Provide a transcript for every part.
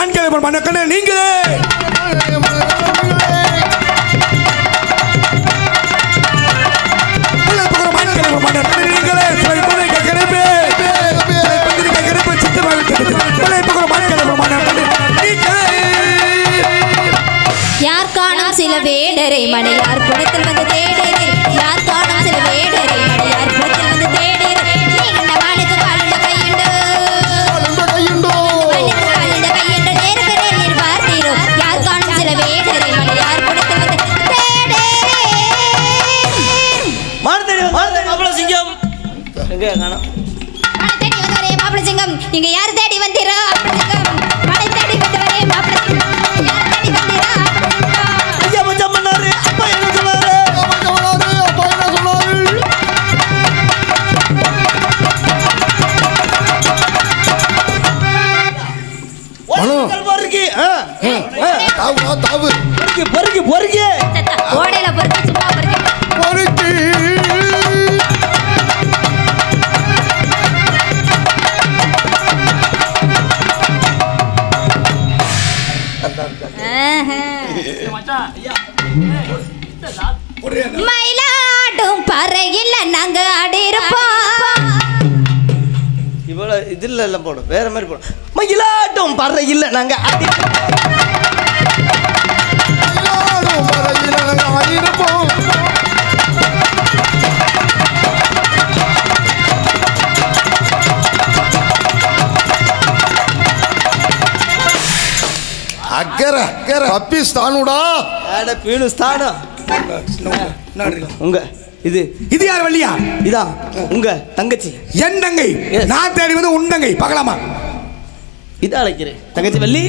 மண்கிழமை மணக்கண்ண நீங்களே யார் காணும் சில வேடரை மணியார் குடத்தில் வந்து தேடரே யார் காணும் சில வேடரை மணியார் குடத்தில் வந்து தேடரே நீண்ட வானுக்கு காலுண்ட கையுண்டு காலுண்ட கையுண்டு நேருக்கிறே நீர் பார்த்தீரோ யார் காணும் சில வேடரை மணியார் குடத்தில் வந்து தேடரே மாப்பிள சிங்கம் எங்க காணோம் மனை தேடி வந்தவரே மாப்பிள சிங்கம் இங்க யார் தேடி வந்தீரோ மாப்பிள சிங்கம் மனை தேடி வந்தவரே மாப்பிள சிங்கம் யார் தேடி வந்தீரோ ஐயா மச்சான் பண்ணாரு அப்பா என்ன சொன்னாரு ஓடையில பொறுத்து சும்மா பொறுத்து மயிலாடும் பறையில நாங்க ஆடி இருப்போம் இவ்வளவு இதுல எல்லாம் போடும் வேற மாதிரி போடும் மயிலாட்டும் பற இல்ல நாங்க அக்கறை அக்கறை பப்பி ஸ்தானுடா அட பீனு ஸ்தானம் உங்க இது இது யார் வள்ளியா இதான் உங்க தங்கச்சி என் தங்கை நான் தேடி வந்து உன் தங்கை பார்க்கலாமா இதை அழைக்கிறேன் தங்கச்சி வள்ளி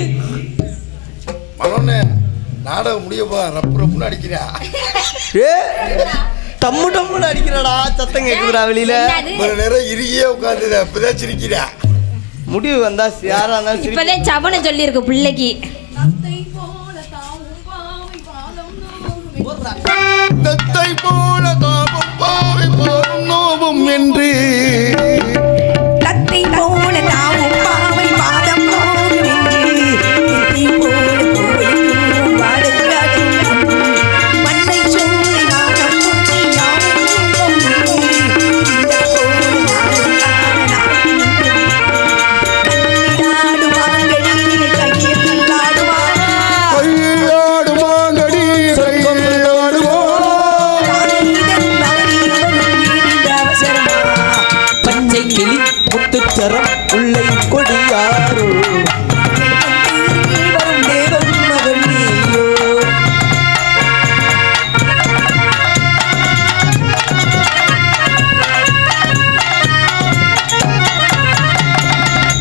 மனோண்ணே நாடகம் முடியப்பா ரப்பு ரப்புன்னு அடிக்கிறா ஏ டம்மு டம்முன்னு அடிக்கிறடா சத்தம் கேட்குதுடா வெளியில ஒரு நேரம் இறுகியே உட்காந்து அப்பதான் சிரிக்கிறா முடிவு வந்தா யாரா இருந்தாலும் இப்பதே சபனை சொல்லி இருக்கு பிள்ளைக்கு தத்தை போல தாபம் பாவை போலும் நோவும் என்று தத்தை போல தாவும் பாவை பாதம் நோவும் என்று தத்தை போல பூவை தூவும் வாடுகிறாடும் மண்ணை சூழி நாகம் முன்னி யாவும் இந்த போல கண்ணிலாடு வாங்கடி கையில் ஆடுவாரா கையாடு மாங்கடி பச்சை கிளி முத்துச்சரம் உள்ளை கொடியாரோ வரும் தேவன் மகள் நீயோ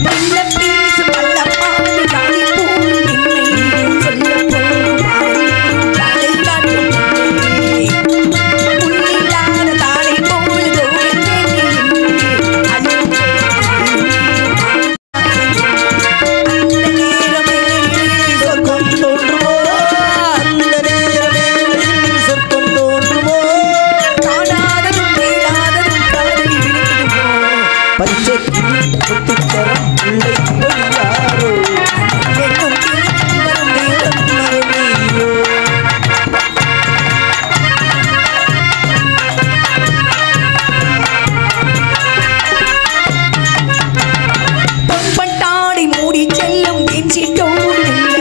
நல்ல பேசு பல்லப்பாடு காணி போல் நின்மை சொல்ல போகும் தாளை காட்டும் புள்ளில்லாத தாளை போல் அந்த நேரமே சொர்க்கம் தோன்றுமோ அந்த நேரமே சொர்க்கம் தோன்றுமோ காணாததும் கேளாததும் காதலி விழுந்துமோ பச்சை கிளி முத்துச்சரம் உள்ளை கொடியாரோ என்னும் தேடி வரும் நேரம் மகனியோ பொன்பட்டாடை மூடி செல்லும் தேன்சிட்டோடு இல்ல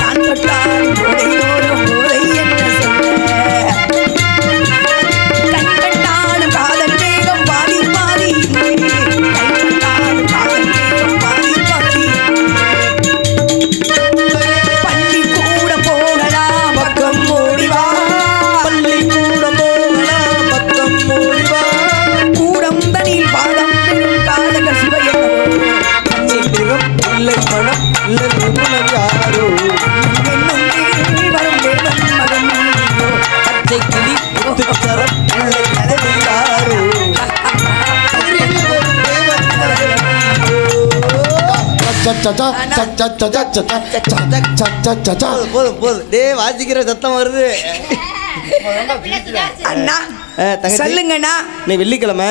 நான் தொட்டாலும் போதை தோறும் போதை என்ன சொல்ல கண்பட்டாலும் காதல் வேகம் பாதி பாதி கைப்பட்டாலும் காதல் வேகம் பாதி பாதி பள்ளி கூட போகலாம் பக்கம் ஓடிவா பள்ளி கூட போகலாம் பக்கம் ஓடிவா கூடம் தனில் பாடம் பெறும் காலக சுவையோ பச்சை நிறம் இல்லை மனம் இல்லை உணவு யாரோ என்னும் தேடி வரும் தேவன் மகன் நீயோ பச்சை கிளி முத்துச்சரம் உள்ளை கொடியாரோ போதும் போதும் டே வாசிக்கிற சத்தம் வருது அண்ணா தங்கச்சி சொல்லுங்கண்ணா நீ வெள்ளிக்கிழமை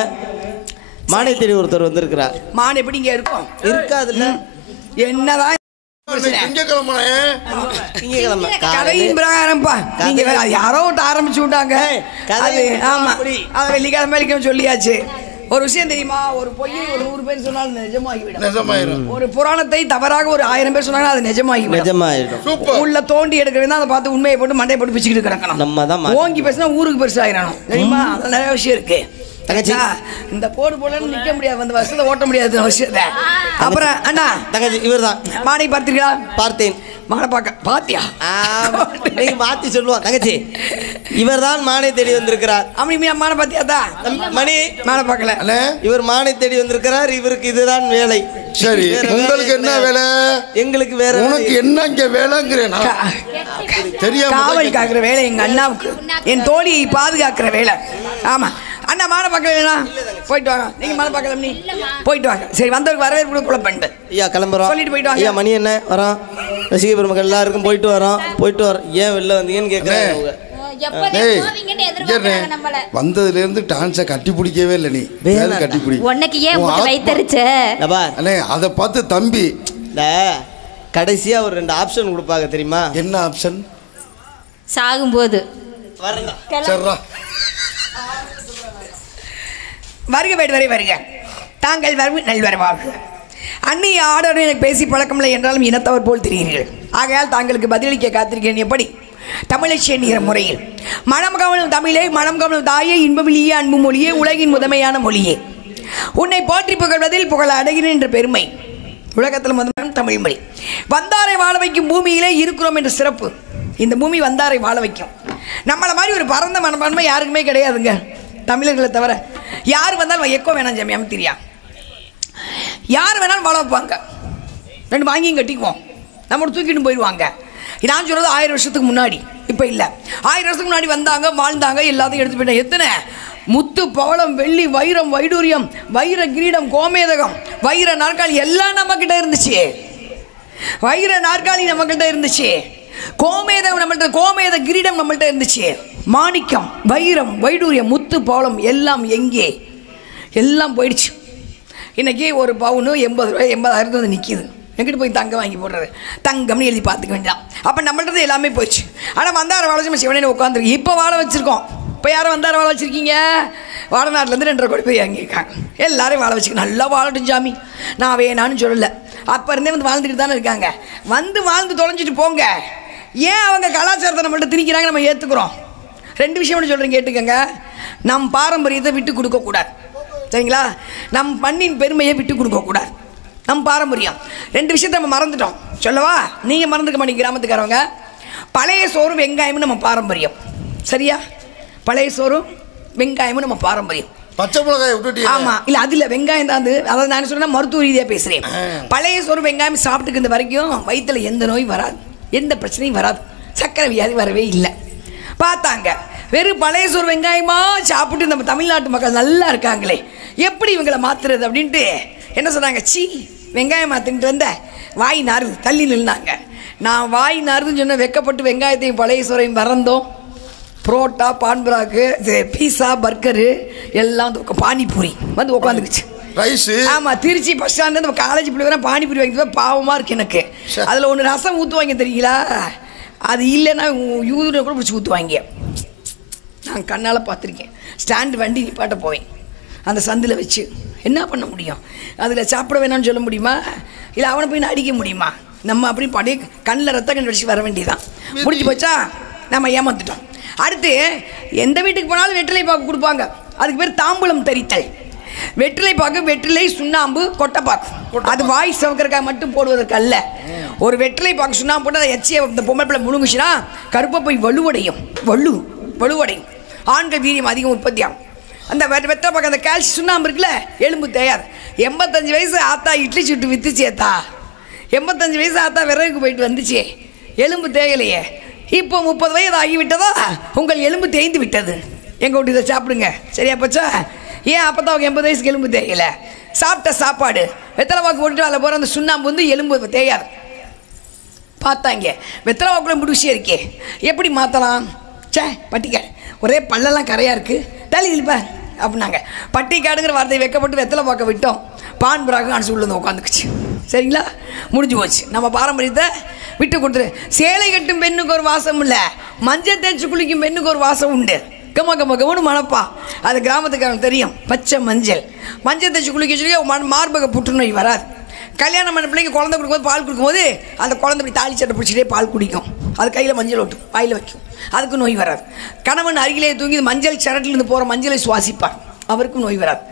மானை தேடி ஒருத்தர் வந்திருக்கிறார் மான் எப்படி இங்க இருக்கும் இருக்காதுல்ல என்னதான் திங்கக்கிழமை திங்கக்கிழமை கதையின் பிரகாரம்ப்பா நீங்க யாரோ விட்டு ஆரம்பிச்சு விட்டாங்க அது ஆமா அதை வெள்ளிக்கிழமை சொல்லியாச்சு. ஒரு விஷயம் தெரியுமா, ஒரு பொய்யை ஒரு 100 பேர் சொன்னாலும் நிஜமாகிவிடும். ஒரு புராணத்தை தவறாக ஒரு 1000 பேர் சொன்னாலும் அது நிஜமாகிவிடும். உள்ள தோண்டி எடுக்கிறது அதை பார்த்து உண்மையை போட்டு மண்டையை போட்டு பிச்சுக்கிட்டு கிடக்கணும். நம்ம தான் ஓங்கி பேசினா ஊருக்கு பெருசா ஆயிடணும் தெரியுமா. அது நிறைய விஷயம் இருக்கு. இந்த போடு போடன்னு நிக்க முடியாது, அந்த வருஷத்தை ஓட்ட முடியாது விஷயத்த. அப்புறம் அண்ணா தங்கச்சி இவர் தான் மானை பார்த்தீங்களா? பார்த்தேன். மானை பார்க்க பாத்தியா? நீங்க மாத்தி சொல்லுவான் தங்கச்சி. இவர் தான் மானை தேடி வந்திருக்கிறார். அப்படி மானை பாத்தியாதா? மணி மானை பார்க்கல. இவர் மானை தேடி வந்திருக்கிறார். இவருக்கு இதுதான் வேலை. சரி, உங்களுக்கு என்ன வேலை? எங்களுக்கு வேற. உனக்கு என்ன இங்க வேலைங்கிறேன் தெரியாம காவல் காக்குற வேலை எங்க அண்ணாவுக்கு. என் தோழியை பாதுகாக்கிற வேலை. ஆமா அண்ணா மானை பார்க்கல. போயிட்டு வாங்க. நீங்க மானை பார்க்கல நீ போயிட்டு வாங்க. சரி வந்தவருக்கு வரவேற்பு கூட பண்பு. ஐயா கிளம்புறோம். சொல்லிட்டு போயிட்டு வாங்க. ஐயா மணி என்ன வரோம். ரசிக பெருமக்கள் எல்லாருக்கும் போயிட்டு வரோம். ஏன் வெளில வந்தீங்கன்னு கேட்குறேன். வந்ததுல இருந்து டான்ஸை கட்டி பிடிக்கவே இல்லை. நீ கட்டி பிடி உனக்கு ஏன் வைத்தறிச்ச அதை பார்த்து தம்பி கடைசியா ஒரு 2 ஆப்ஷன் கொடுப்பாங்க தெரியுமா? என்ன ஆப்ஷன்? சாகும்போது வருக வேடு வரை வருக, தாங்கள் வரவு நல்வரவாக. அந்நிய ஆடோடு எனக்கு பேசி பழக்கமில்லை என்றாலும் இனத்தவர் போல் தெரிகிறீர்கள். ஆகையால் தாங்களுக்கு பதிலளிக்க காத்திருக்கிறேன். எப்படி? தமிழச்சிய நிற முறையில் மனம் கவலும் தமிழே, மனம் கவலும் தாயே, இன்பமிழியே, அன்பு மொழியே, உலகின் முதன்மையான மொழியே, உன்னை போற்றி புகழ்வதில் புகழ அடைகிறேன் என்ற பெருமை உலகத்தில் முதன்மையான தமிழ் மொழி. வந்தாரை வாழ வைக்கும் பூமியிலே இருக்கிறோம் என்ற சிறப்பு. இந்த பூமி வந்தாரை வாழ வைக்கும். நம்மளை மாதிரி ஒரு பரந்த மனப்பான்மை யாருக்குமே கிடையாதுங்க, தமிழர்களை தவிர. யார் வந்தாலும் எக்கோ வேணாம் ஜாமியாம தெரியா, யார் வேணாலும் வாழ வைப்பாங்க. 2 வாங்கியும் கட்டிக்குவோம், நம்மளோட தூக்கிட்டு போயிடுவாங்க. நான் சொல்றது 1000 வருஷத்துக்கு முன்னாடி, இப்போ இல்லை. 1000 வருஷத்துக்கு முன்னாடி வந்தாங்க, வாழ்ந்தாங்க, எல்லாத்தையும் எடுத்து போயிட்டாங்க. எத்தனை முத்து பவளம் வெள்ளி வைரம் வைடூரியம் வைர கிரீடம் கோமேதகம் வைர நாற்காலி எல்லாம் நம்ம கிட்ட இருந்துச்சு. வைர நாற்காலி நம்ம கிட்ட இருந்துச்சு. கோமேதகம் நம்மள்ட்ட, கோமேத கிரீடம் நம்மள்ட்ட இருந்துச்சு. மாணிக்கம் வைரம் வைடூரியம் முத்து பவளம் எல்லாம் எங்கே? எல்லாம் போயிடுச்சு. இன்னைக்கு ஒரு பவுனு 80 ரூபாய் 80,000 வந்து நிற்கிது. எங்கிட்ட போய் தங்கம் வாங்கி போடுறது, தங்கம்னு எழுதி பார்த்துக்க வேண்டாம். அப்போ நம்மள்ட்ட எல்லாமே போச்சு. ஆனால் வந்தார வாழ வச்சு சிவனே உட்காந்துருக்கு. இப்போ வாழ வச்சுருக்கோம். இப்போ யாரும் வந்தார வாழ வச்சுருக்கீங்க? வாடநாட்டிலேருந்து 2.5 கோடி போய் வாங்கியிருக்காங்க. எல்லாரையும் வாழ வச்சுக்க. நல்லா வாழட்டும் சாமி, நான் வேணான்னு சொல்லலை. அப்போ இருந்தே வந்து வாழ்ந்துட்டு தானே இருக்காங்க. வந்து வாழ்ந்து தொலைஞ்சிட்டு போங்க. ஏன் அவங்க கலாச்சாரத்தை நம்மள்ட்ட திணிக்கிறாங்க, நம்ம ஏற்றுக்குறோம். 2 விஷயம் மட்டும் சொல்கிறேன், கேட்டுக்கங்க. நம் பாரம்பரியத்தை விட்டு கொடுக்கக்கூடாது, சரிங்களா? நம் மண்ணின் பெருமையை விட்டு கொடுக்கக்கூடாது. நம் பாரம்பரியம் 2 விஷயத்தை நம்ம மறந்துட்டோம். சொல்லவா? நீங்கள் மறந்துக்க மாட்டீங்க கிராமத்துக்காரவங்க. பழைய சோறு வெங்காயமும் நம்ம பாரம்பரியம், சரியா? பழைய சோறும் வெங்காயமும் நம்ம பாரம்பரியம். பச்சை மிளகாய் விட்டுட்டு. ஆமா, இல்ல அதுல வெங்காயம் தான். அதாவது நான் சொன்னா மருத்துவ ரீதியா பேசுறேன். பழைய சோறு வெங்காயம் சாப்பிட்டுக்கு இந்த வரைக்கும் வயிற்றுல எந்த நோயும் வராது, எந்த பிரச்சனையும் வராது, சக்கரை வியாதி வரவே இல்லை. பார்த்தாங்க, வெறும் பழைய சோறு வெங்காயமா சாப்பிட்டு நம்ம தமிழ்நாட்டு மக்கள் நல்லா இருக்காங்களே, எப்படி இவங்களை மாத்துறது அப்படின்ட்டு என்ன சொன்னாங்க? சீ, வெங்காயம் மாத்தின்ட்டு வந்த வாய் நாறுது, தள்ளி நின்னாங்க. நான் வாய் நாறுதுன்னு சொன்ன வெக்கப்பட்டு வெங்காயத்தையும் பழைய சோறையும் மறந்தோம். புரோட்டா, பான்பராக்கு, பீஸா, பர்கரு எல்லாம் பானிபூரி வந்து உட்காந்துக்குச்சு. ரைஸு. ஆமா, திருச்சி பஸ் ஸ்டாண்ட் நம்ம காலேஜ் பிள்ளை பானிபூரி வாங்கி பாவமா இருக்கு எனக்கு. அதுல ஒன்று ரசம் ஊற்றுவாங்க தெரியுங்களா? அது இல்லைன்னா யூரியா கூட பிடிச்சி ஊற்றுவாங்க. நான் கண்ணால் பார்த்துருக்கேன். ஸ்டாண்டு வண்டி நிப்பாட்ட போவேன், அந்த சந்தில் வச்சு என்ன பண்ண முடியும்? அதில் சாப்பிட வேணாம்னு சொல்ல முடியுமா? இல்லை அவனை போய் நான் அடிக்க முடியுமா? நம்ம அப்படி படி கண்ணில் ரத்த கண்டு வச்சு வர வேண்டியதான். முடிஞ்சு போச்சா? நம்ம ஏமாந்துட்டோம். அடுத்து எந்த வீட்டுக்கு போனாலும் வெற்றிலை பாக்கு கொடுப்பாங்க. அதுக்கு பேர் தாம்பூலம் தரித்தல். வெற்றிலை பாக்கு, வெற்றிலை, சுண்ணாம்பு, கொட்டைப்பாக்கு. அது வாய் சவக்கறக்காக மட்டும் போடுவதற்கு அல்ல. ஒரு வெற்றிலை பாக்கு சுண்ணாம்பு போட்டு அதை எச்சியை இந்த பொம்மை பிள்ளை முழுங்குச்சுன்னா கருப்பை போய் வலுவடையும். வலுவடையும். ஆண்கள் வீரியம் அதிகம் உற்பத்தி ஆகும். அந்த வெற்றிலை பாக்கு, அந்த கால்சி சுண்ணாம்பு இருக்குல்ல, எலும்பு தேயாது. 85 வயசு ஆத்தா இட்லி சுட்டு வித்துச்சு. ஏத்தா 85 வயசு ஆத்தா விறகுக்கு போயிட்டு வந்துச்சு, எலும்பு தேயலையே. இப்போ 30 வயது ஆகிவிட்டதா, உங்கள் எலும்பு தேய்ந்து விட்டது. எங்க விட்டு இதை சாப்பிடுங்க, சரியா போச்சா? ஏன் அப்போ தான் அவங்க 80 வயசுக்கு எலும்பு தேயலை? சாப்பிட்ட சாப்பாடு வெத்தலை வாக்கு போட்டுட்டு அதில் போகிற அந்த சுண்ணாம்பு வந்து எலும்பு தேயாது. பார்த்தாங்க, வெத்தலை வாக்குள்ள முடிச்சியே இருக்கே, எப்படி மாற்றலாம்? சே, பட்டிக்காடு ஒரே பல்லெல்லாம் கரையாக இருக்குது, தள்ளி இழுப்ப அப்படின்னாங்க. பட்டிக்காடுங்கிற வார்த்தையை வைக்கப்பட்டு வெத்தலை பார்க்க விட்டோம். பான் பிராக அனுசு உள்ள உட்காந்துக்குச்சு. சரிங்களா? முடிஞ்சு போச்சு. நம்ம பாரம்பரியத்தை விட்டு கொடுத்துரு. சேலை கட்டும் பெண்ணுக்கு ஒரு வாசம் இல்லை, மஞ்சள் தேய்ச்சி குளிக்கும் பெண்ணுக்கு ஒரு வாசம் உண்டு. கம்ம கம்ம கம்மனு மணப்பா. அது கிராமத்துக்காரங்க தெரியும். பச்சை மஞ்சள் தேய்ச்சி குளிக்க சொல்லி மார்பக புற்றுநோய் வராது. கல்யாணம் பண்ண பிள்ளைங்க குழந்தை கொடுக்கும்போது பால் கொடுக்கும்போது அந்த குழந்தை இப்படி தாலி சட்டை பிடிச்சிட்டே பால் குடிக்கும். அது கையில் மஞ்சள் ஓட்டும், வாயில் வைக்கும், அதுக்கு நோய் வராது. கணவன் அருகிலே தூங்கி மஞ்சள் சரட்டிலிருந்து போகிற மஞ்சளை சுவாசிப்பார், அவருக்கும் நோய் வராது.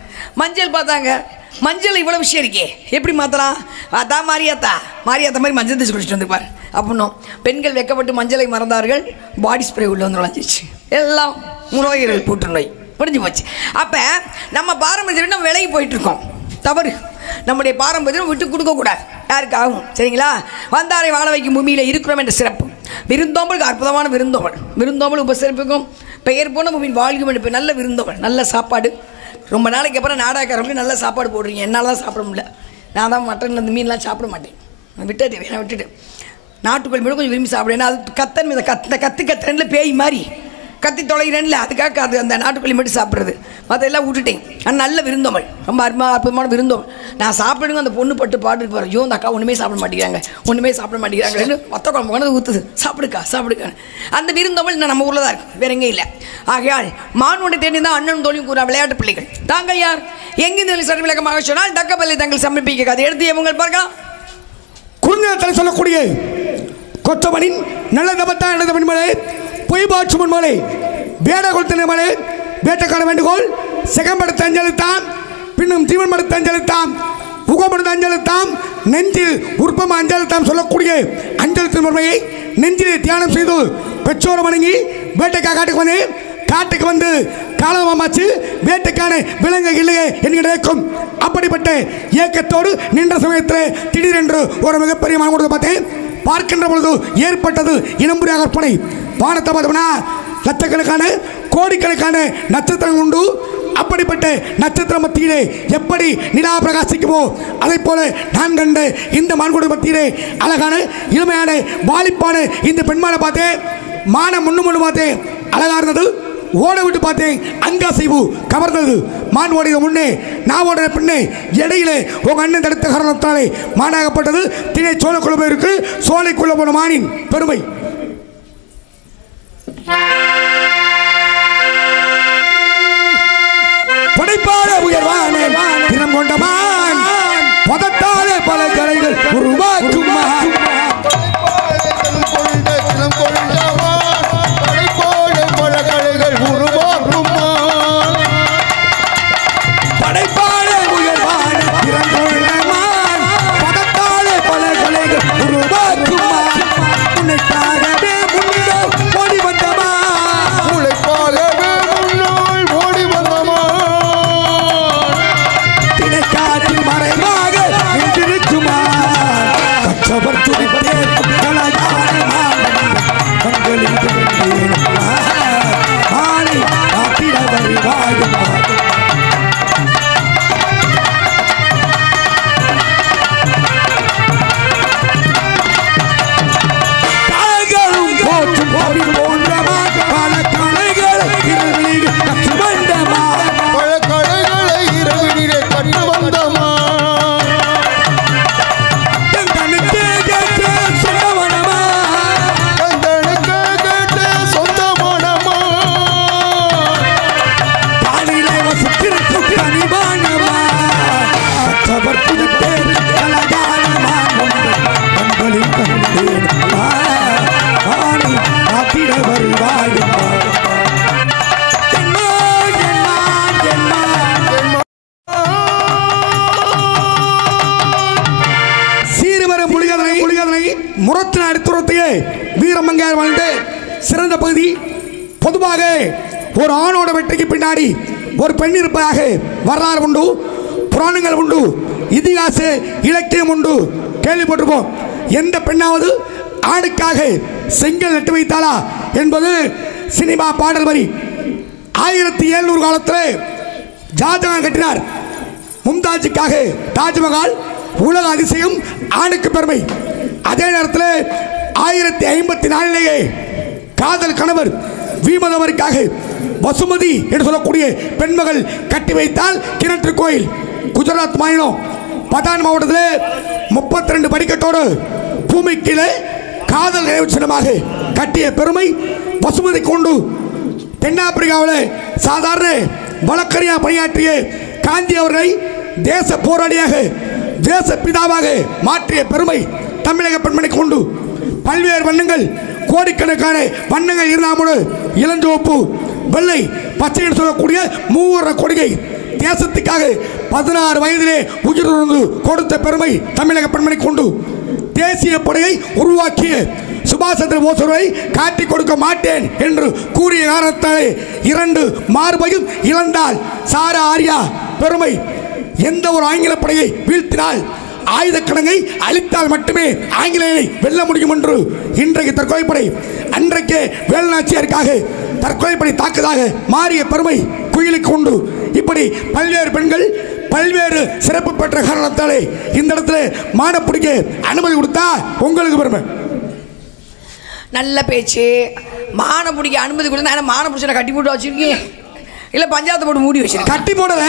மஞ்சள் பார்த்தாங்க, மஞ்சள் இவ்வளோ விஷயம் இருக்கே, எப்படி மாற்றலாம்? அதான் மாரியாத்தா மாதிரி மஞ்சள் தேய்ச்சி குடிச்சிட்டு வந்துருப்பார். அப்படின்னும் பெண்கள் வெக்கப்பட்டு மஞ்சளை மறந்தார்கள், பாடி ஸ்ப்ரே உள்ள வந்து நுழைஞ்சிச்சு. எல்லாம் நோய்கள் புற்றுநோய் முடிஞ்சு போச்சு. அப்போ நம்ம பாரம்பரியத்தில் நம்ம விலகி போயிட்டுருக்கோம். தவறு. நம்முடைய பாரம்பரியம் விட்டு கொடுக்கக்கூடாது யாருக்காகும். சரிங்களா? வந்தாரை வாழ வைக்கும் பூமியில் இருக்கிறோம் என்ற சிறப்பு. விருந்தோம்பலுக்கு அற்புதமான விருந்தோம்பல் உபசரிப்புக்கும் பெயர் போன பூமியின் வாழ்க்கும் என்று நல்ல விருந்தோம்பல், நல்ல சாப்பாடு. ரொம்ப நாளைக்கு அப்புறம் நாடகக்காரங்களுக்கு நல்ல சாப்பாடு போடுறீங்க. என்னால் தான் சாப்பிட முடியல. நான் தான் மட்டன் அந்த மீன்லாம் சாப்பிட மாட்டேன். நான் விட்டுட்டு நாட்டுக்கோழி மட்டும் கொஞ்சம் விரும்பி சாப்பிடுவேன். அது கத்துறேன்ல பேய் மாதிரி கத்தி தொலைகிறேன்ல, அதுக்காக அது அந்த நாட்டுக்கோழி மட்டும் சாப்பிட்றது, மற்ற எல்லாம் விட்டுட்டேன். ஆனால் நல்ல விருந்தோம்பல், ரொம்ப அற்புதமான விருந்தோம்பல். நான் சாப்பிடுங்க அந்த பொண்ணு பட்டு பாட்டுக்கு போகிறேன். ஐயோ அந்த அக்கா ஒன்றுமே சாப்பிட மாட்டேங்கிறாங்கன்னு மொத்த குழம்பு கொண்டு ஊற்றுது, சாப்பிடுக்கா. அந்த விருந்தோம்பல் இன்னும் நம்ம ஊரில் தான் இருக்குது, வேற எங்கே இல்லை. ஆகையால் மானுடைய தேடி தான் அண்ணன் தோழியும் கூற விளையாட்டு பிள்ளைகள். தாங்கள் யார், எங்கிருந்து சட்ட விளக்கமாக சொன்னால் தக்கப்பள்ளி தங்கள் சமர்ப்பிக்க கதை எடுத்து உங்கள் பார்க்கலாம். குறுநிலத்தில் சொல்லக்கூடிய கொத்தவனின் நல்ல தபத்தான் நல்ல பெண்மலை பொய்பாட்சி முன்மலை வேட கொளுத்தின மலை வேட்டைக்கான வேண்டுகோள் செகம்படுத்த அஞ்சலித்தாம் பின்னும் ஜீவன் படுத்த அஞ்சலித்தாம் உகப்படுத்த அஞ்சலித்தாம் நெஞ்சில் உற்பம அஞ்சலித்தாம் சொல்லக்கூடிய அஞ்சலித்தின் முறையை நெஞ்சிலே தியானம் செய்து பெற்றோரை வணங்கி வேட்டைக்காக காட்டுக்கு வந்து காலமாச்சு வேட்டைக்கான விலங்கு இல்லையே என்கிறேக்கும். அப்படிப்பட்ட இயக்கத்தோடு நின்ற சமயத்தில் திடீரென்று ஒரு மிகப்பெரிய மனம் பார்த்தேன். பார்க்கின்ற பொழுது ஏற்பட்டது இனம்புரிய கற்பனை. வானத்தை பார்த்தோம்னா லட்சக்கணக்கான கோடிக்கணக்கான நட்சத்திரங்கள் உண்டு. அப்படிப்பட்ட நட்சத்திர மத்தியிலே எப்படி நிலா பிரகாசிக்குமோ அதை போல நான் கண்ட இந்த மான்குடி மத்தியிலே அழகான இளமையான வாலிப்பான இந்த பெண்மானை பார்த்தேன். மானை முன்னு பார்த்தேன், அழகா இருந்தது. ஓட விட்டு பார்த்தேன், அங்கா செய்வு கவர்ந்தது. மான் ஓடிய முன்னே நான் ஓடின பின்னே இடையிலே உங்க அண்ணன் தடுத்த காரணத்தாலே மானாகப்பட்டது. திணை சோலைக்குள்ள போயிருக்கு, சோலைக்குள்ள போன மானின் பெருமை. படைப்பாட உயர்வான தினம் கொண்ட மான் பதத்தாலே பல கலைகள் உருவாக்கும் மான். முரத்தின அடித்துரத்தையே வீரமங்கையார் வாழ்ந்த சிறந்த பகுதி. பொதுவாக ஒரு ஆணோட வெற்றிக்கு பின்னாடி ஒரு பெண் இருப்பதாக வரலாறு உண்டு, புராணங்கள் உண்டு, இதிகாச இலக்கியம் உண்டு, கேள்விப்பட்டிருப்போம். எந்த பெண்ணாவது ஆணுக்காக செங்கல் நட்டு வைத்தாளா என்பது சினிமா பாடல் வரி. 1700 காலத்தில் ஷாஜகான் கட்டினார் மும்தாஜுக்காக தாஜ்மஹால், உலக அதிசயம், ஆணுக்கு பெருமை. அதே நேரத்தில் 1054 காதல் கணவர் வீமதவருக்காக வசுமதி என்று சொல்லக்கூடிய பெண்மகள் கட்டி வைத்தால் கிணற்று கோயில். குஜராத் மாநிலம் பதான் மாவட்டத்தில் 32 படிக்கட்டோடு பூமிக்கிலே காதல் நினைவு சின்னமாக கட்டிய பெருமை பசுமதி கொண்டு தென்னாப்பிரிக்காவில் சாதாரண வழக்கறிஞர் பணியாற்றிய காந்தி அவர்களை தேச போராளியாக தேச பிதாவாக மாற்றிய பெருமை தமிழக பெண்மணி கொண்டு பல்வேறு வண்ணங்கள் கோடிக்கணக்கான வண்ணங்கள் இருந்தாமோடு இளஞ்சிவப்பு வெள்ளை பச்சை என்று சொல்லக்கூடிய மூவர்ண கொடிகை தேசத்துக்காக 16 வயதிலே உயிர் கொடுத்த பெருமை தமிழக பெண்மணி கொண்டு தேசிய படையை உருவாக்கிய சுபாஷ் சந்திர போஸ்வரை காட்டிக் கொடுக்க மாட்டேன் என்று கூறிய காரணத்தாலே 2 மார்பையும் இழந்தால் சாரா ஆரியா பெருமை எந்த ஒரு ஆங்கில படையை வீழ்த்தினால் ஆயுத கடங்கை அழித்தால் மட்டுமே ஆங்கிலேயரை வெல்ல முடியும் என்று இன்றைக்கு தற்கொலைப்படை அன்றைக்கே வேலுநாச்சியாருக்காக தற்கொலைப்படை தாக்குதாக மாறிய பெருமை குயிலுக்கு உண்டு. இப்படி பல்வேறு பெண்கள் பல்வேறு சிறப்பு பெற்ற காரணத்தாலே இந்த இடத்துல மானை பிடிக்க அனுமதி கொடுத்தா உங்களுக்கு பெருமை. நல்ல பேச்சு. மானை பிடிக்க அனுமதி கொடுத்தா மானை பிடிச்ச கட்டி போட்டு வச்சிருக்கீங்க இல்ல பஞ்சாயத்து போட்டு மூடி வச்சிருக்கேன். கட்டி போடல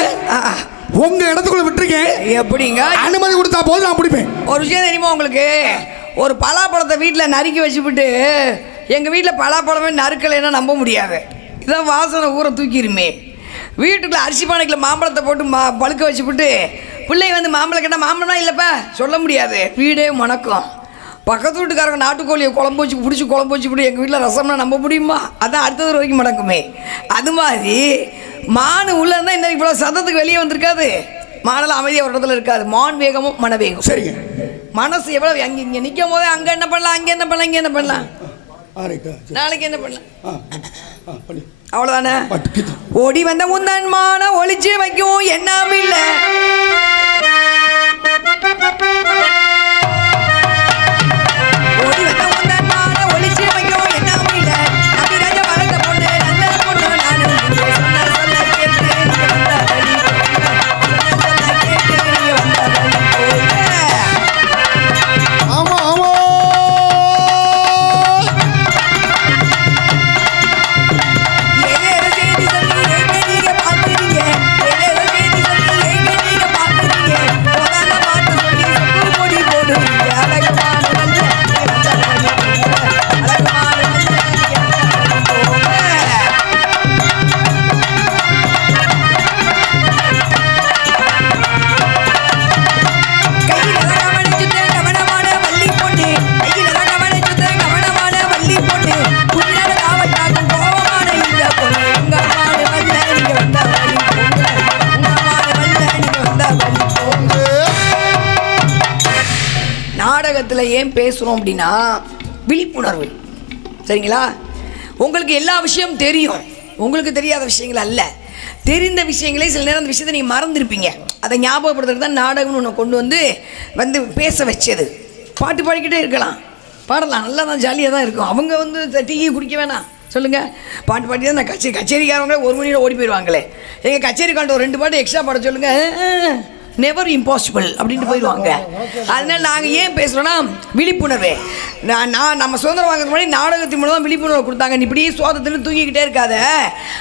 உங்க இடத்துக்குள்ள விட்டுருக்கேன். எப்படிங்க அனுமதி கொடுத்தா போது நான் பிடிப்பேன். ஒரு விஷயம் தெரியுமா உங்களுக்கு? ஒரு பலாப்பழத்தை வீட்டில் நறுக்கி வச்சுவிட்டு எங்கள் வீட்டில் பலாப்பழமே நறுக்கலைன்னா நம்ப முடியாது. இதான் வாசனை ஊரை தூக்கிடுமே. வீட்டுக்குள்ள அரிசி பானைக்குள்ள மாம்பழத்தை போட்டு பழுக்க வச்சுவிட்டு பிள்ளைங்க வந்து மாம்பழம் கேட்டால் மாம்பழம்னா இல்லைப்பா சொல்ல முடியாது. வீடே மணக்கும். பக்கத்து வீட்டுக்காரங்க நாட்டுக்கோழியை குழம்பு வச்சு பிடிச்சி குழம்பு வச்சு விட்டு எங்கள் வீட்டில் ரசம்னா நம்ப முடியுமா? அதான் அடுத்தது வரைக்கும் மணக்குமே. அது மாதிரி மானு உள்ள இருந்தால் இன்னைக்கு இவ்வளோ சத்தத்துக்கு வெளியே வந்திருக்காது. மானெல்லாம் அமைதியாக ஒரு இடத்துல இருக்காது. மான் வேகமும் மனவேகம். சரிங்க. மனசு எவ்வளவு அங்கே இங்கே நிற்கும் போதே அங்கே என்ன பண்ணலாம் அங்கே என்ன பண்ணலாம் இங்கே என்ன பண்ணலாம் நாளைக்கு என்ன பண்ணலாம் அவ்வளோதானே. ஓடி வந்த முந்தன் மான ஒளிச்சு வைக்கும் எண்ணாம இல்லை. ஓடி வந்த முந்தன் மான ஒளிச்சு வைக்கும் எண்ணாம இல்லை. அபிராஜ வளர்ந்த பொண்ணு நல்ல பொண்ணு நானும் சொல்ல கேட்டு ஏன் பேசுகிறோம் அப்படின்னா விழிப்புணர்வு. சரிங்களா? உங்களுக்கு எல்லா விஷயமும் தெரியும். உங்களுக்கு தெரியாத விஷயங்கள் அல்ல, தெரிந்த விஷயங்களே சில நேரம் அந்த விஷயத்தை நீங்கள் மறந்துருப்பீங்க. அதை ஞாபகப்படுத்துறது தான் நாடகம்னு ஒன்று கொண்டு வந்து பேச வச்சது. பாட்டு பாடிக்கிட்டே இருக்கலாம், பாடலாம், நல்லா தான் ஜாலியாக தான் இருக்கும். அவங்க டீ குடிக்க வேணாம் சொல்லுங்கள், பாட்டு பாடி தான் நான் கச்சேரிக்காரங்களே 1 மணியோட ஓடி போயிடுவாங்களே. எங்கள் கச்சேரிக்காண்ட ஒரு 2 பாட்டு எக்ஸ்ட்ரா பாட சொல்லுங்கள், நெவர் இம்பாசிபிள் அப்படின்ட்டு போயிடுவாங்க. அதனால் நாங்கள் ஏன் பேசுகிறோன்னா விழிப்புணர்வு. நம்ம சுதந்திரம் வாங்குறது முன்னாடி நாடகத்தின் மூலம் தான் விழிப்புணர்வு கொடுத்தாங்க. நீ இப்படியே சோதத்தில் தூங்கிக்கிட்டே இருக்காத,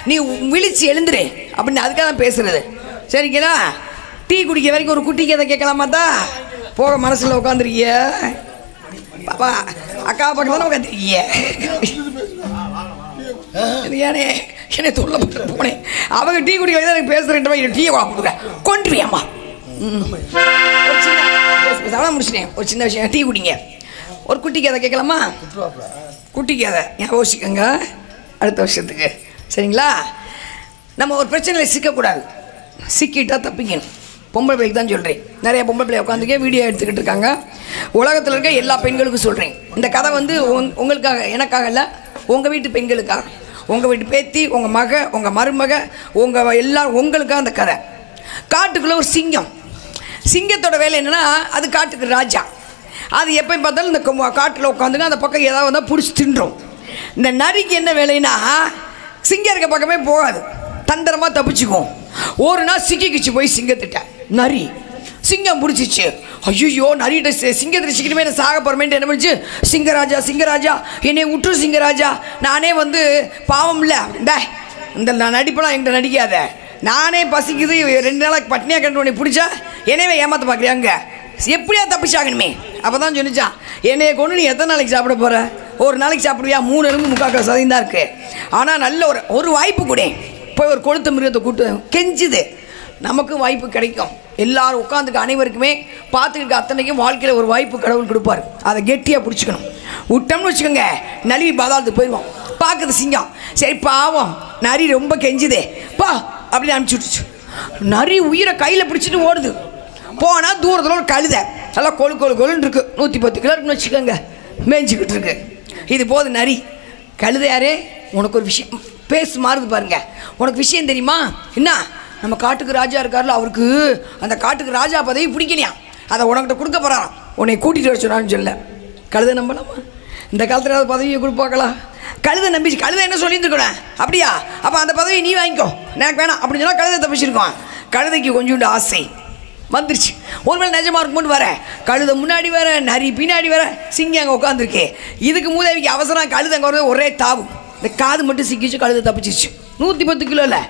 நீ விழிச்சு எழுந்துரு அப்படின்னு அதுக்காக தான் பேசுறது. சரிங்களா? டீ குடிக்க வரைக்கும் ஒரு குட்டி கதை கேட்கலாமா தான் போக மனசில் உட்காந்துருக்கிய பாப்பா அக்கா பக்கம் தானே உட்காந்துருக்கிய ஏனே என்னை தொல்லை போனேன். அவங்க டீ குடிக்க தான் எனக்கு பேசுகிறேன். டீயை கொடுக்க கொண்டு வியாமா முடிச்சிட்டேன். ஒரு சின்ன விஷயம், டீ குடிங்க. ஒரு குட்டி கதை கேட்கலாமா? குட்டி கதை யோசிக்கங்க அடுத்த வருஷத்துக்கு. சரிங்களா? நம்ம ஒரு பிரச்சனையில் சிக்கக்கூடாது, சிக்கிட்டா தப்பிக்கணும். பொம்பளை பிள்ளைக்கு தான் சொல்கிறேன். நிறைய பொம்பளை பிள்ளை உட்காந்துக்கே வீடியோ எடுத்துக்கிட்டு இருக்காங்க. உலகத்தில் இருக்க எல்லா பெண்களுக்கும் சொல்கிறேன். இந்த கதை உங்களுக்காக, எனக்காக இல்லை, உங்கள் வீட்டு பெண்களுக்காக, உங்கள் வீட்டு பேத்தி, உங்கள் மக, உங்கள் மருமக, உங்கள் எல்லாரும் உங்களுக்காக அந்த கதை. காட்டுக்குள்ளே ஒரு சிங்கம். சிங்கத்தோட வேலை என்னென்னா அது காட்டுக்கு ராஜா. அது எப்போ பார்த்தாலும் இந்த காட்டில் உட்காந்துங்க அந்த பக்கம் ஏதாவது வந்தால் பிடிச்சி தின்றோம். இந்த நரிக்கு என்ன வேலைன்னா சிங்கம் இருக்க பக்கமே போகாது, தந்திரமாக தப்பிச்சுக்கும். ஒரு நாள் சிக்கிக்கிச்சு போய் சிங்கத்திட்ட. நரி சிங்கம் பிடிச்சிச்சு. ஐயோ நரிகிட்ட சிங்கத்தில் சிக்கணுமே என்ன சாக போகிறமேன்ட்டு என்ன பண்ணிச்சு, சிங்கராஜா சிங்கராஜா என்னை விட்டுரு சிங்கராஜா, நானே பாவம் இல்லை அப்படின்டா, இந்த நான் நடிப்பெல்லாம் என்கிட்ட நடிக்காத, நானே பசிக்குது 2 நாளைக்கு பட்னியாக கண்டு உன்னை பிடிச்சா எனவே ஏமாற்ற பார்க்குறியாங்க எப்படியா தப்பிச்சாகணுமே அப்போ தான் சொன்னிச்சான் என்னைய கொண்டு நீ எத்தனை நாளைக்கு சாப்பிட போகிற ஒரு நாளைக்கு சாப்பிடுவியா 3 எலும்பு 3/4 சதவீதம் தான் இருக்குது ஆனால் நல்ல ஒரு வாய்ப்பு கூட போய் ஒரு கொளுத்த மிருகத்தை கூட்டு கெஞ்சுது நமக்கு வாய்ப்பு கிடைக்கும் எல்லாரும் உட்காந்துக்க அனைவருக்குமே பார்த்துக்கிட்டு அத்தனைக்கும் வாழ்க்கையில் ஒரு வாய்ப்பு கடவுள் கொடுப்பார் அதை கெட்டியாக பிடிச்சிக்கணும் விட்டோம்னு வச்சுக்கோங்க நழுவி பாதாளத்துக்கு போயிடுவோம் பார்க்குது சிங்கம் சரி பாவம் நரி ரொம்ப கெஞ்சுதே பா அப்படின்னு அனுப்பிச்சி விட்டுச்சு நரி உயிரை கையில் பிடிச்சிட்டு ஓடுது போனால் தூரத்தில் ஒரு கழுதை நல்லா கொழுன்னு இருக்கு 110 கிலோ இருக்குன்னு வச்சுக்கோங்க மேய்ஞ்சிக்கிட்டு இருக்கு இது போது நரி கழுதையாரே உனக்கு ஒரு விஷயம் பேசு மாறுது பாருங்க உனக்கு விஷயம் தெரியுமா என்ன நம்ம காட்டுக்கு ராஜா இருக்கார்ல அவருக்கு அந்த காட்டுக்கு ராஜா பதவி பிடிக்கலையா அதை உனக்கிட்ட கொடுக்க போகிறாராம் உன்னை கூட்டிகிட்டு வர சொன்னான்னு சொல்ல கழுதை நம்பலாமா இந்த காலத்தில் ஏதாவது பதவியை கொடுப்பாங்களா கழுதை நம்பிச்சு கழுதை என்ன சொல்லியிருந்துருக்கணும் அப்படியா அப்போ அந்த பதவியை நீ வாங்கிக்கோ எனக்கு வேணாம் அப்படின்னு சொன்னால் கழுதை தப்பிச்சிருக்கோம் கழுதைக்கு கொஞ்சோண்டு ஆசை வந்துருச்சு ஒருவேளை நிஜமாக இருக்கும்போது வர கழுதை முன்னாடி வர நரி பின்னாடி வர சிங்கம் அங்கே உட்காந்துருக்கு இதுக்கு மூதேவிக்கு அவசரம் கழுதை அங்கே வரது ஒரே தாவும் இந்த காது மட்டும் சிக்கிச்சு கழுதை தப்பிச்சிச்சு 110 கிலோ இல்லை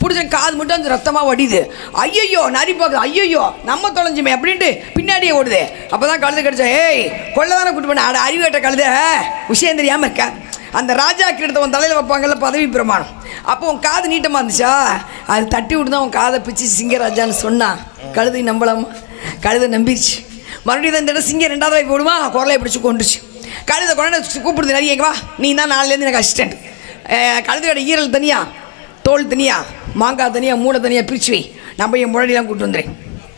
பிடிச்ச காது மட்டும் அந்த ரத்தமாக வடியுது ஐயோ நரி பார்க்குது ஐயோ நம்ம தொலைஞ்சுமே அப்படின்ட்டு பின்னாடியே ஓடுது அப்போ தான் கழுதை கிடச்சா ஏய் கொள்ள தானே கூட்டு பண்ண அட அறிவேட்ட கழுதை விஷயம் தெரியாமல் இருக்க அந்த ராஜா கிட்ட உன் தலையில் வைப்பாங்கல்ல பதவி பிரமாணம் அப்போ உன் காது நீட்டமாக இருந்துச்சா அது தட்டி விட்டு தான் உன் காதை பிச்சு சிங்கராஜான்னு சொன்னான் கழுதை நம்பலாமா கழுதை நம்பிடுச்சு மறுபடியும் தான் இந்த இடம் சிங்கம் 2வது வாய்ப்பு விடுமா குரலை பிடிச்சி கொண்டுச்சு கழுதை கொண்டு கூப்பிடுது நிறைய எங்கே வா நீ தான் நாளிலேருந்து எனக்கு அசிஸ்டன்ட் கழுதையோட ஈரல் தனியாக தோல் தனியாக மாங்காய் தனியாக மூளை தனியாக பிரித்து வை நம்ம என் முன்னாடிலாம் கூப்பிட்டு வந்துடுறேன்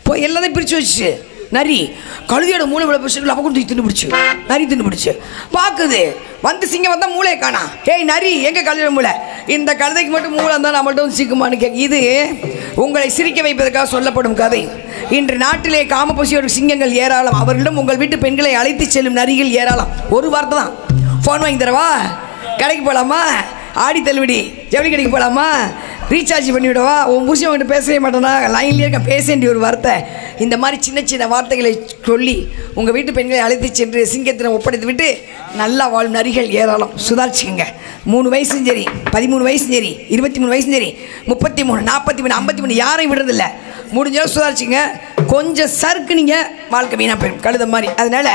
போய் எல்லாத்தையும் பிரித்து வச்சு நரி கழுதையோட மூளை விட பிடிச்சி அப்போ கூட தின்னு பிடிச்சி நரி தின்னு பிடிச்சி பார்க்குது வந்து சிங்கம் வந்தால் மூளையை காணா ஏய் நரி எங்கே கழுதையோட மூளை இந்த கழுதைக்கு மட்டும் மூளை இருந்தால் நம்மள்ட்ட வந்து சிக்குமான்னு கேட்க இது உங்களை சிரிக்க வைப்பதற்காக சொல்லப்படும் கதை இன்று நாட்டிலே காமபசியோட சிங்கங்கள் ஏராளம் அவர்களிடம் உங்கள் வீட்டு பெண்களை அழைத்து செல்லும் நரிகள் ஏராளம் ஒரு வார்த்தை தான் ஃபோன் வாங்கி தரவா கடைக்கு போகலாமா ஆடி தள்ளுபடி ஜவுளி கடைக்கு போகலாமா ரீசார்ஜ் பண்ணிவிடவா உன் புருஷன் வந்துட்டு பேசவே மாட்டேனா லைன்லேயே இருக்க பேச வேண்டிய ஒரு வார்த்தை இந்த மாதிரி சின்ன சின்ன வார்த்தைகளை சொல்லி உங்கள் வீட்டு பெண்களை அழைத்து சென்று சிங்கத்திடம் ஒப்படைத்து விட்டு நல்லா வாழும் நரிகள் ஏராளம் சுதாரிச்சுக்கோங்க 3 வயசும் சரி 13 வயசும் சரி 23 வயசும் சரி 33 43 53 யாரையும் விடுறதில்ல முடிஞ்சாலும் சுதாரிச்சுங்க கொஞ்சம் சறுக்குனீங்க வாழ்க்கை வீணாக போயிடும் கழுத மாதிரி அதனால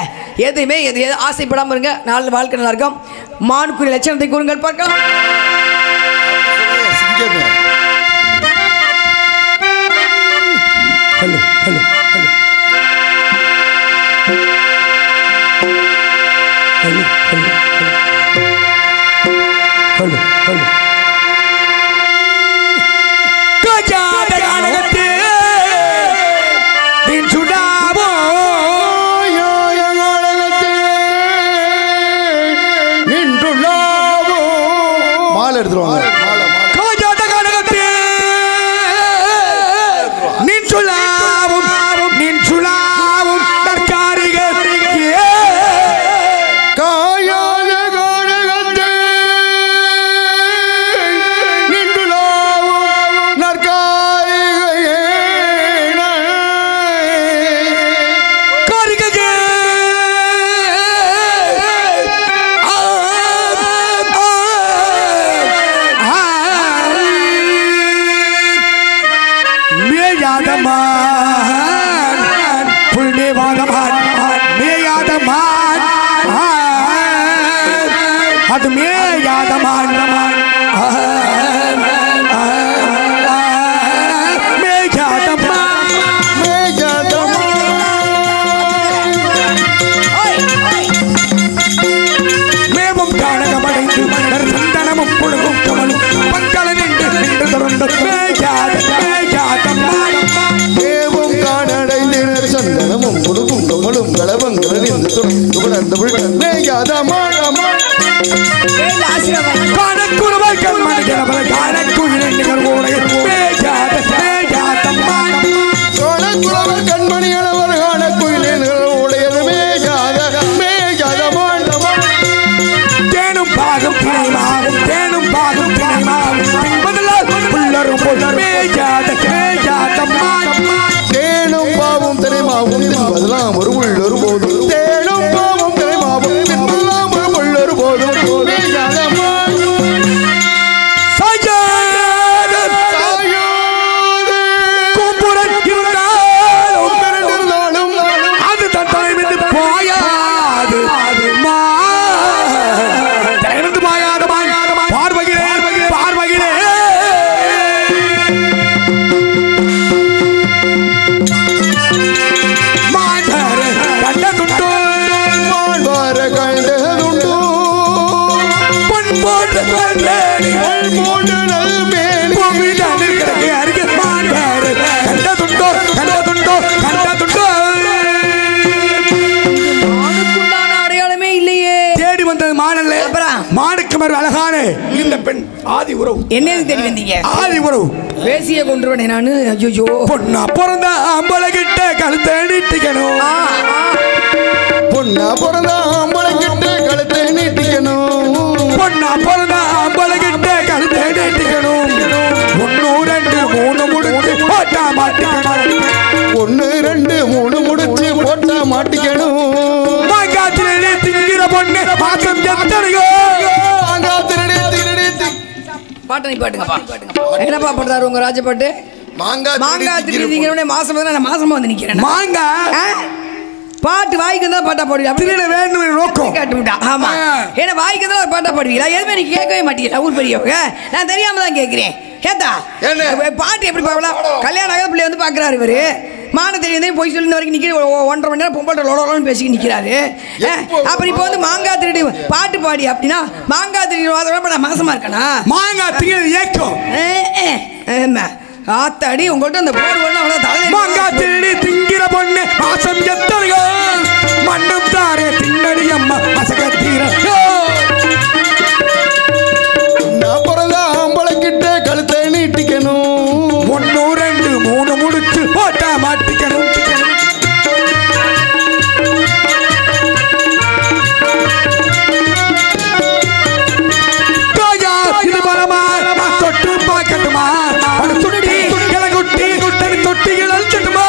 எதையுமே எது ஆசைப்படாமல் இருங்க நாலு வாழ்க்கை நல்லா இருக்கும் மானுக்குரிய லட்சணத்தை கூறுங்கள் பார்க்கலாம் hello hello hello hello hello hello hello கஜாத காலகத்தே தின் சுடாவோ யோயகாலகத்தே நின்றுலாவோ மாலை எடுத்துருவாங்க கஜாத காலகத்தே நின் சுலாவும் தற்காரிகள் காயாத காலகத்தே நின்றுலாவும் நற்காரிகையே காரிகையே மேயாதமான் புல்மேவாதமான் மேயாதமான் அது மேயாதமான் மேவும் காணகமடைந்து சந்தனமும் புழுகும் கமலும் பங்கள நின்று நின்று தொடர்ந்த மேயாதமான் தேவும் நல்மேனிகள் மூடு நல்மேனி பூமியில் கிடக்கு அருகே மாண்டாரு கண்டதுண்டோ கண்டதுண்டோ கண்டதுண்டோ மானுக்குண்டான அடையாளமே இல்லையே. தேடி வந்தது மானல்ல மானுக்கு மறு அழகான இந்த பெண் ஆதி உறவு. என்னது தேடி வந்தீங்க? ஆதி உறவு பேசிய கொண்டுருவனே நானு. ஐயோ பொண்ணா பிறந்த ஆம்பளை கிட்ட கழுத்தை நீட்டிக்கணும். பொண்ணா பிறந்த ஆம்பளை கிட்ட கழுத்தை நீட்டிக்கணும். பொண்ணா பிறந்த ஆம்பளை கிட்ட கழுத்தை நீட்டிக்கணும். 1 2 3 முடிச்சு போட்டா மாட்டிக்கணும். 1 2 3 முடிச்சு போட்டா மாட்டிக்கணும். மாங்காத்திலே திங்கிற பொண்ணு மாசம் எத்தனையோ பாட்டை பாட்டுங்கப்பா. என்னப்பா பண்றாரு உங்க ராஜபாட்டு? மாங்காய் திருடிங்கனே மாசம் நான் மாசமா வந்து நிக்கிறேன். மாங்காய் பாட்டு வாய்க்கு தான் பாட்டா பாடுவீங்க. திருட வேண்டும் நோக்கம் காட்டுடா. ஆமா ஏன்னா வாய்க்கு தான் ஒரு பாட்டா பாடுவீங்களா? எதுவுமே நீ கேட்கவே மாட்டீங்களா? ஊர் பெரியவங்க நான் தெரியாம தான் கேட்கிறேன். கேட்டா பாட்டு எப்படி பாக்கலாம்? கல்யாணம் ஆகாத பிள்ளை வந்து பாக்குறாரு இவரு. மான தெரியும் போய் சொல்லி வரைக்கும் நிற்கிற 1.5 மணி நேரம் பொம்பளை லோடோன்னு பேசிக்கிட்டு நிற்கிறாரு. அப்புறம் இப்போ வந்து மாங்காய் திருடி பாட்டு பாடி அப்படின்னா மாங்காய் திருடி நான் மாசமா இருக்கேனா? மாங்காய் திருடி ஏக்கம் ஆத்தாடி உங்கள்கிட்ட அந்த போர்டு அவ்வளோ தலை. மாங்காய் திருடி திங்கிற பொண்ணு மாசம் எத்தனையோ மண்ணும் தாரே தின்னடி அம்மா மசகத்தீர. நான் பிறந்த ஆம்பளை கிட்ட கழுத்தை நீட்டிக்கணும். 1 2 3 முடிச்சு போட்டா மாட்டிக்கணும். இது பலமா தொட்டு பார்க்கட்டுமா? தொட்டி கிளகுட்டி குட்டடி தொட்டிகள் அழிச்சட்டுமா?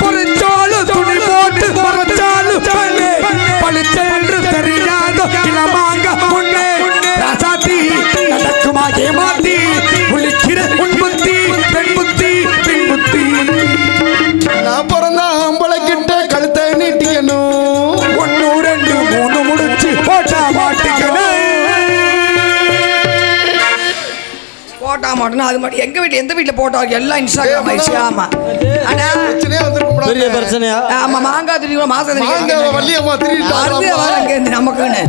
பொறிச்சாலு துணி போட்டு மறைச்சாலு பண்ணு பழிச்சென்று தெரியாதோ இளமாங்க பொண்ணு ராசாத்தி நடக்குமா ஏமாத்தி முழிக்கிற உன் புத்தி பெண் புத்தி பெண் புத்தி. நான் பிறந்த ஆம்பளை கிட்ட கழுத்தை நீட்டிக்கணும். 1 2 3 முடிச்சு போட்டா மாட்டிக்கணும். போட்டா மாட்டோம் அது மட்டும் எங்க வீட்டு எந்த வீட்டுல போட்டா எல்லாம் இன்ஸ்டாகிராம் ஆயிடுச்சு. ஆமா ஆனா பிரச்சனையா வந்திருக்கும். பெரிய பிரச்சனையா? ஆமா மாங்காய் திருடி மாசம் வள்ளியம்மா திருடிட்டாங்க நமக்குன்னு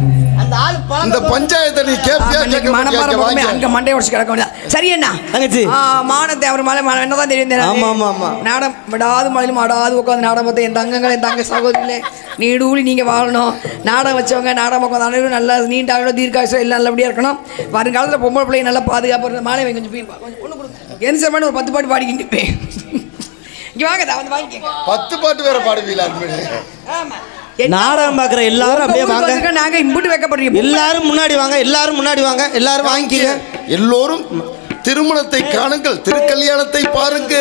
இந்த பஞ்சாயத்தை நீ கேப்பியா கேட்க மனப்பாறை அங்க மண்டை உடச்சு கிடக்க முடியாது. சரி என்ன தங்கச்சி மானத்தை அவர் மலை என்னதான் தெரியும். ஆமா ஆமா ஆமா நாடம் விடாது மலையிலும் ஆடாது உட்காந்து நாடம் பார்த்து என் தங்கங்கள் என் தங்க சகோதரிகளே நீடூழி நீங்க வாழணும். நாடம் வச்சவங்க நாடம் உட்காந்து அனைவரும் நல்லா நீண்டாக தீர்க்காசம் எல்லாம் நல்லபடியா இருக்கணும். வருங்காலத்தில் பொம்பளை பிள்ளைய நல்லா பாதுகாப்பு மாலை கொஞ்சம் ஒன்று கொடுங்க. என் சார் ஒரு 10 பாட்டு பாடிக்கிட்டு நிற்பேன். இங்க வாங்க வந்து வாங்கிக்கங்க. 10 பாட்டு வேற பாடுவீங்களா? ஆமா நாடகம் பாக்குற எல்லாரும் அப்படியே வாங்க. நாங்க இம்புட்டு வைக்கப்படுறீங்க. எல்லாரும் முன்னாடி வாங்க. எல்லாரும் முன்னாடி வாங்க. எல்லாரும் வாங்கிக்கீங்க. எல்லோரும் திருமணத்தை காணுங்கள். திருக்கல்யாணத்தை பாருங்க.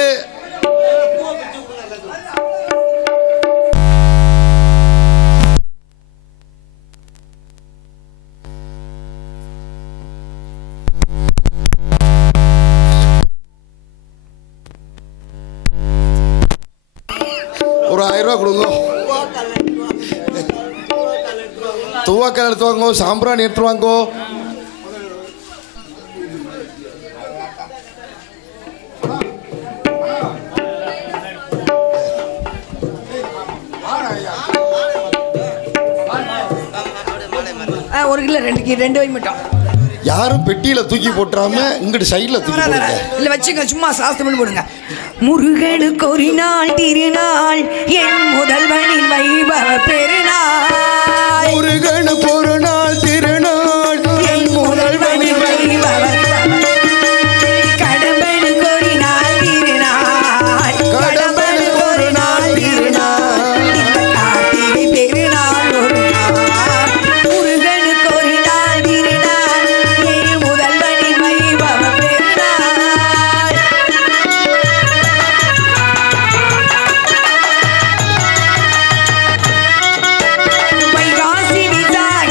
ஒரு 1000 ரூபா கொடுங்க. துவாக்கால் எடுத்து வாங்கோ. சாம்பிராணி எடுத்து வாங்கோ. ஒரு கிலோ 2 வை மட்டும். யாரும் பெட்டியில தூக்கி போட்டுறாம இங்கிட்டு சைட்ல தூக்கி போடுங்க. இல்ல வச்சுங்க சும்மா சாஸ்திரம் போடுங்க. முருகனுக்கு ஒரு நாள் திருநாள் என் முதல்வனின் வைபவ பெருநாள். முருகனுக்கு ஒரு நாள் திருநாள் என் முதல்வனின் வைபவ கடம்பனுக்கு ஒரு நாள் திருநாள். கடம்பனுக்கு ஒரு நாள் திருநாள். இந்த கார்த்திகை பெருநாள் ஒரு நாள். முருகனுக்கு ஒரு நாள் திருநாள் என் முதல்வனின் வைபவ பெருநாள். வைகாசி விசாக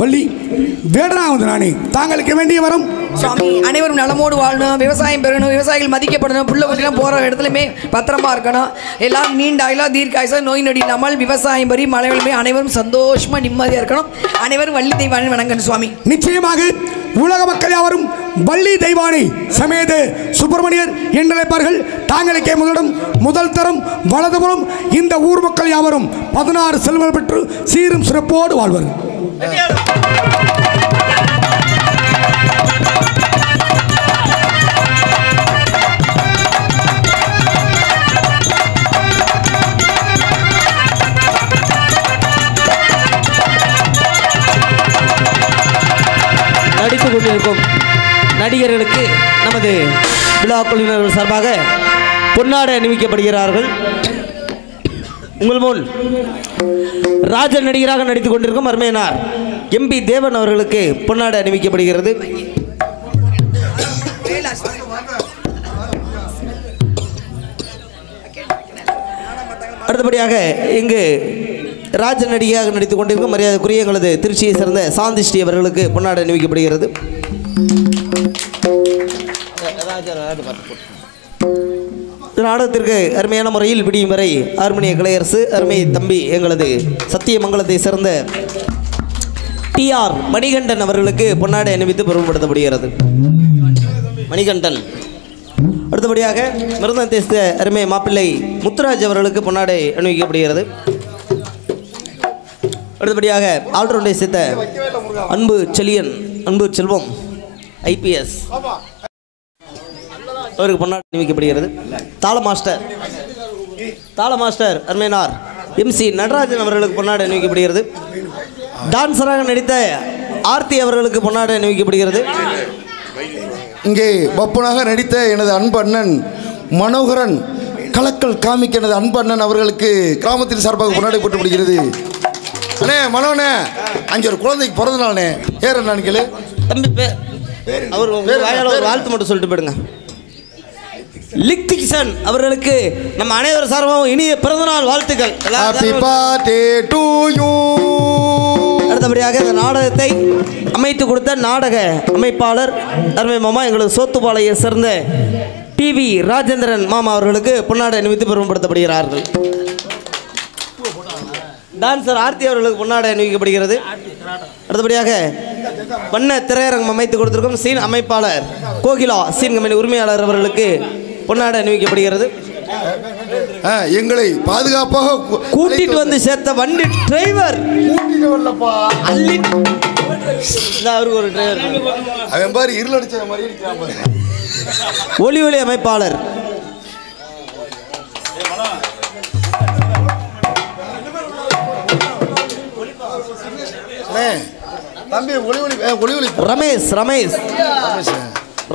வள்ளி வேடனாவது நானே. தாங்களுக்கு வேண்டிய வரம் சுவாமி, அனைவரும் நலமோடு வாழணும், விவசாயம் பெறணும், விவசாயிகள் மதிக்கப்படணும், புள்ள குட்டிலாம் போகிற இடத்துலையுமே பத்திரமா இருக்கணும், எல்லாம் நீண்ட ஆயுளா தீர்க்காயுசா நோய் நொடி இல்லாமல் விவசாயம் பறி மழை வெள்ளமே அனைவரும் சந்தோஷமாக நிம்மதியாக இருக்கணும். அனைவரும் வள்ளி தெய்வானை வணங்கணும் சுவாமி. நிச்சயமாக உலக மக்கள் யாவரும் வள்ளி தெய்வானை சமேத சுப்பிரமணியர் என்றழைப்பார்கள். தாங்களுக்கே முதல் தரம் வலதுபுறம் இந்த ஊர் மக்கள் யாவரும் 16 செல்வங்கள் பெற்று சீரும் சிறப்போடு வாழ்வார்கள். நடித்துக் கொண்டிருக்கும் நடிகர்களுக்கு நமது விழா குழுவினர்கள் சார்பாக பொன்னாடை அணிவிக்கப்படுகிறார்கள். உங்கள் முன் ராஜ நடிகராக நடித்துக் கொண்டிருக்கும் அருமையனார் எம்பி தேவன் அவர்களுக்கு பொன்னாடை அணிவிக்கப்படுகிறது. அடுத்தபடியாக இங்கு ராஜ நடிகையாக நடித்துக் கொண்டிருக்கும் மரியாதைக்குரிய எங்களது திருச்சியை சேர்ந்த சாந்தி ஸ்ரீ அவர்களுக்கு பொன்னாடை அணிவிக்கப்படுகிறது. நாடகத்திற்கு அருமையான முறையில் விடியும் வரை ஆர்மனிய கலையரசு அருமை தம்பி எங்களது சத்தியமங்கலத்தை சேர்ந்த TR மணிகண்டன் அவர்களுக்கு பொன்னாடை அணிவித்து பெருமைப்படுத்தப்படுகிறது. மணிகண்டன். அடுத்தபடியாக மிருதம் தேச அருமை மாப்பிள்ளை முத்துராஜ் அவர்களுக்கு பொன்னாடை அணிவிக்கப்படுகிறது. அடுத்தபடியாக ஆல்ரவுண்டை சேர்த்த அன்பு செல்வம் IPS அவருக்கு பொன்னாடை அணிவிக்கப்படுகிறது. தாள மாஸ்டர் அருமையனார் MC நடராஜன் அவர்களுக்கு பொன்னாடை அணிவிக்கப்படுகிறது. டான்சராக நடித்த ஆர்த்தி அவர்களுக்கு பொன்னாடை அணிவிக்கப்படுகிறது. இங்கே பப்புனாக நடித்த எனது அன்பு அண்ணன் மனோகரன் கலக்கல் காமிக்க எனது அன்பு அண்ணன் அவர்களுக்கு கிராமத்தின் சார்பாக பொன்னாடை போட்டுப்படுகிறது. அண்ணே மனோண்ணே, அங்கே ஒரு குழந்தைக்கு பிறந்த நாள்ண்ணே. ஏற நினைக்கல தம்பி அவர் ஒரு வாழ்த்து மட்டும் சொல்லிட்டு போயிடுங்க. லிக்திக்சன் அவர்களுக்கு நம்ம அனைவரும் சார்பாகவும் இனிய பிறந்தநாள் வாழ்த்துக்கள். அடுத்தபடியாக இந்த நாடகத்தை அமைத்து கொடுத்த நாடக அமைப்பாளர் அருமை மாமா எங்களது சோத்துப்பாளையை சேர்ந்த TV ராஜேந்திரன் மாமா அவர்களுக்கு பொன்னாடை அணிவித்து பெருமைப்படுத்தப்படுகிறார்கள். டான்சர் ஆர்த்தி அவர்களுக்கு பொன்னாடை அணிவிக்கப்படுகிறது. அடுத்தபடியாக வண்ண திரையரங்கம் அமைத்து கொடுத்திருக்கும் சீன் அமைப்பாளர் கோகிலா சீன் கம்பெனி உரிமையாளர் அவர்களுக்கு பொன்னாடை அணிவிக்கப்படுகிறது. எங்களை பாதுகாப்பாக கூட்டிட்டு வந்து சேர்த்த வண்டி டிரைவர் அவருக்கு ஒரு டிரைவர் அவன் பாரு இருள் அடிச்ச மாதிரி ஒளி அமைப்பாளர்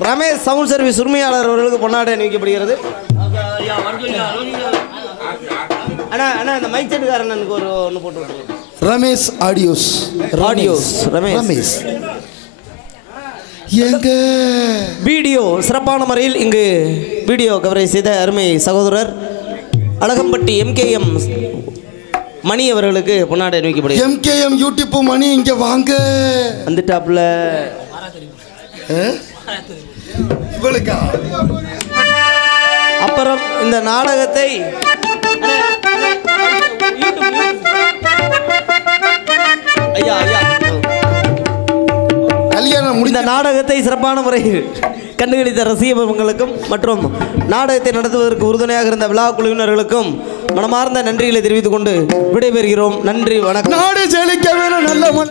ரமேஷ் சவுண்ட் சர்வீஸ் உரிமையாளர் அவர்களுக்கு பொன்னாடை அணிவிக்கப்படுகிறது. அண்ணா இந்த மைக் செட்டுக்காரனுக்கு ஒன்று போட்டு விட்டுருங்க. ரமேஷ் ஆடியோஸ் ரமேஷ் எங்க வீடியோ சிறப்பான முறையில் இங்கு வீடியோ கவரேஜ் செய்த அருமை சகோதரர் அழகம்பட்டி MKM மணி அவர்களுக்கு பொன்னாடை அணிவிக்கப்படுகிறது. MKM யூடியூப் மணி இங்க வாங்க வந்துட்டாப்ல. அப்புறம் இந்த நாடகத்தை இந்த நாடகத்தை சிறப்பான முறையில் கண்டுகளித்த ரசிகர்களுக்கும் மற்றும் நாடகத்தை நடத்துவதற்கு உறுதுணையாக இருந்த விழா குழுவினர்களுக்கும் மனமார்ந்த நன்றிகளை தெரிவித்துக் கொண்டு விடைபெறுகிறோம். நன்றி, வணக்கம். நாடு செழிக்க வேணும் நல்ல